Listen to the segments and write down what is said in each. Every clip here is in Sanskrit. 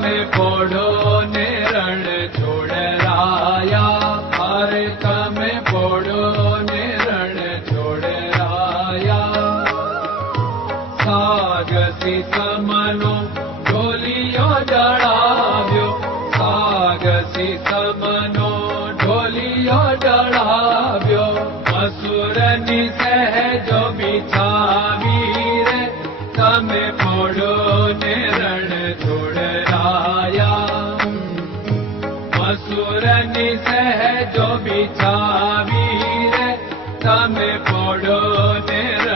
में पोड़ो ने रण छोड़राया भारत में पोड़ो ने रण छोड़राया सागसी समनो गोलियो जड़ाव्यो सागसी सम सहजो बिचावीर तमें पड़ो देर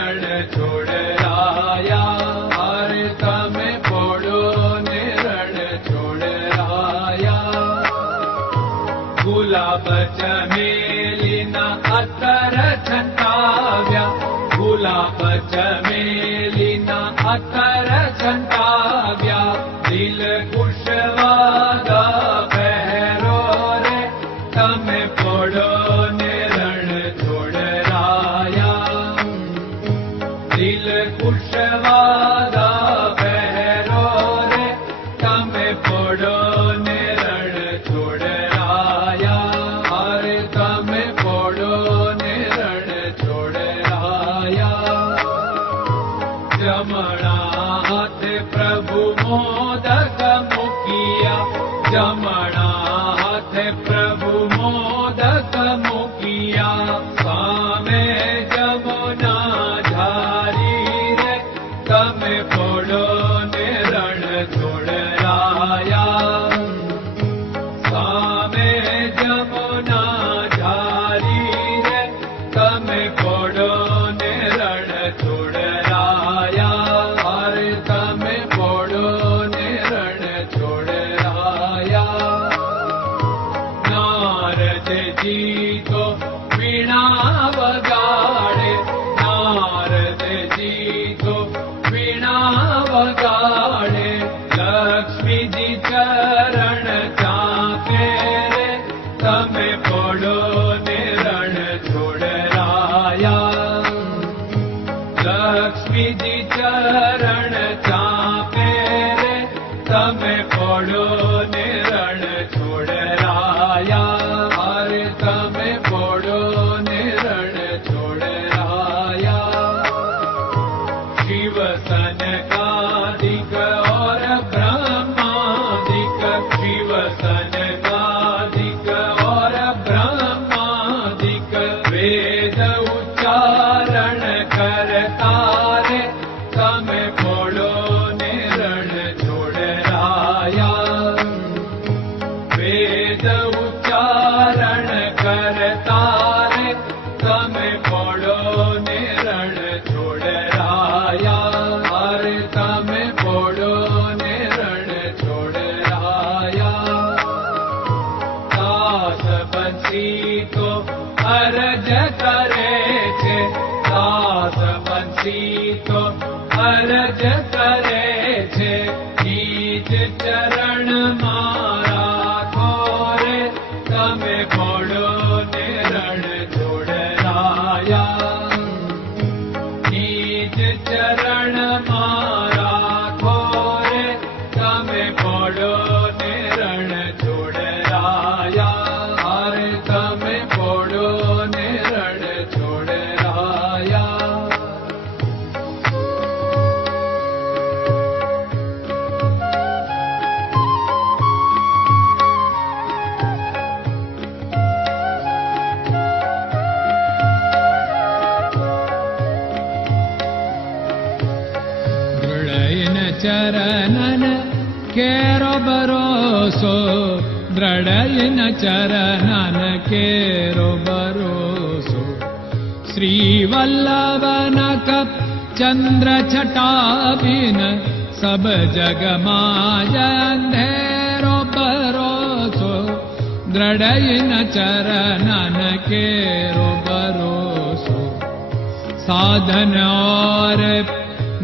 म प्रभु मोदक मुखिया ज छोड़ो निरण छोड़ राया see. चरणन केरो भरोसो द्रडयन चरणन केरो भरोसो श्रीवल्लभ चन्द्र छटाबिन सब जगमाज धेरो भरोसो द्रडयन चरणन केरो भरोसो साधन और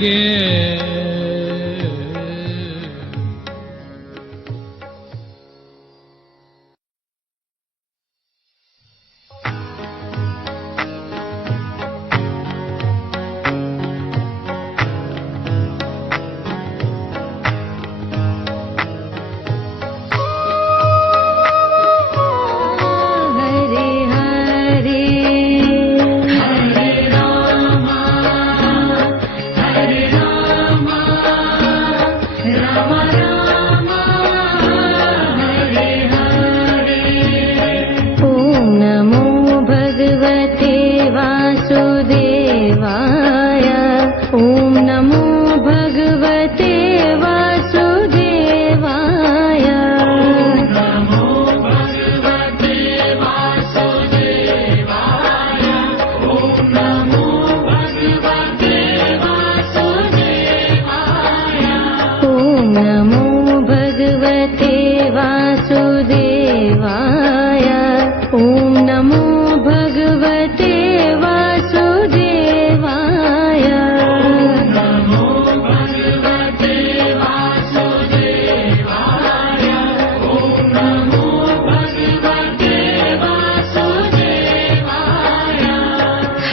के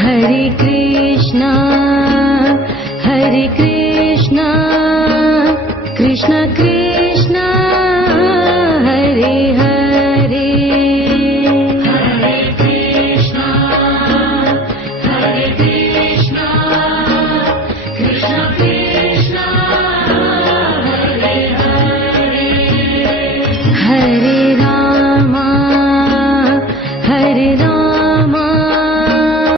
हरे कृष्णा।